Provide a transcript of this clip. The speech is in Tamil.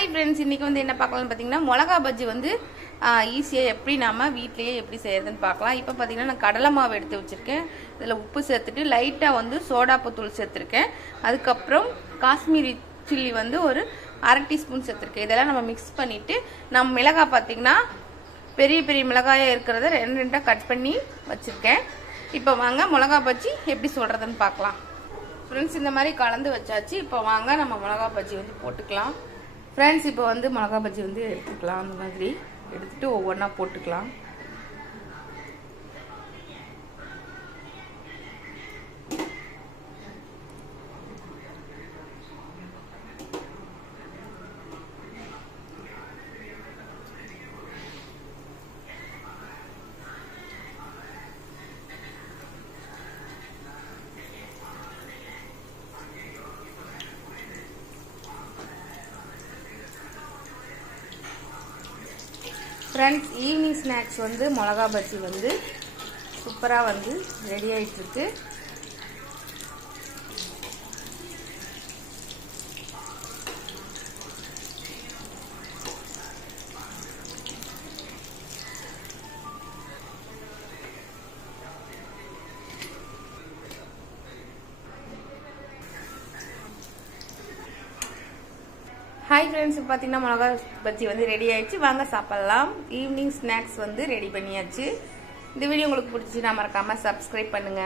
ஹாய் ஃப்ரெண்ட்ஸ், இன்னைக்கு வந்து என்ன பார்க்கலாம்னு பார்த்தீங்கன்னா மிளகா பஜ்ஜி வந்து ஈஸியாக எப்படி நாம வீட்லயே எப்படி செய்யறதுன்னு பார்க்கலாம். இப்போ பார்த்தீங்கன்னா நான் கடலை மாவு எடுத்து வச்சிருக்கேன். இதில் உப்பு சேர்த்துட்டு லைட்டாக வந்து சோடாப்பத்தூள் சேர்த்துருக்கேன். அதுக்கப்புறம் காஷ்மீரி சில்லி வந்து ஒரு 1/2 டீஸ்பூன் சேர்த்துருக்கேன். இதெல்லாம் நம்ம மிக்ஸ் பண்ணிட்டு நம்ம மிளகாய் பார்த்தீங்கன்னா பெரிய பெரிய மிளகாயாக இருக்கிறத ரெண்டாக கட் பண்ணி வச்சிருக்கேன். இப்போ வாங்க மிளகா பஜ்ஜி எப்படி சொல்றதுன்னு பார்க்கலாம். ஃப்ரெண்ட்ஸ், இந்த மாதிரி கலந்து வச்சாச்சு. இப்போ வாங்க நம்ம மிளகா பஜ்ஜி வந்து போட்டுக்கலாம். ஃப்ரெண்ட்ஸ், இப்போ வந்து மிளகா பஜ்ஜி வந்து எடுத்துக்கலாம். அந்த மாதிரி எடுத்துட்டு ஒவ்வொன்றா போட்டுக்கலாம். ஃப்ரெண்ட்ஸ், ஈவினிங் ஸ்நாக்ஸ் வந்து மிளகா பஜ்ஜி வந்து சூப்பராக வந்து ரெடி ஆகிட்டு இருக்கு. ஹாய் ஃப்ரெண்ட்ஸ், பார்த்தீங்கன்னா மிளகா பஜ்ஜி வந்து ரெடி ஆயிடுச்சு. வாங்க சாப்பிடலாம். ஈவினிங் ஸ்நாக்ஸ் வந்து ரெடி பண்ணியாச்சு. இந்த வீடியோ உங்களுக்கு பிடிச்சின்னா மறக்காம சப்ஸ்கிரைப் பண்ணுங்க.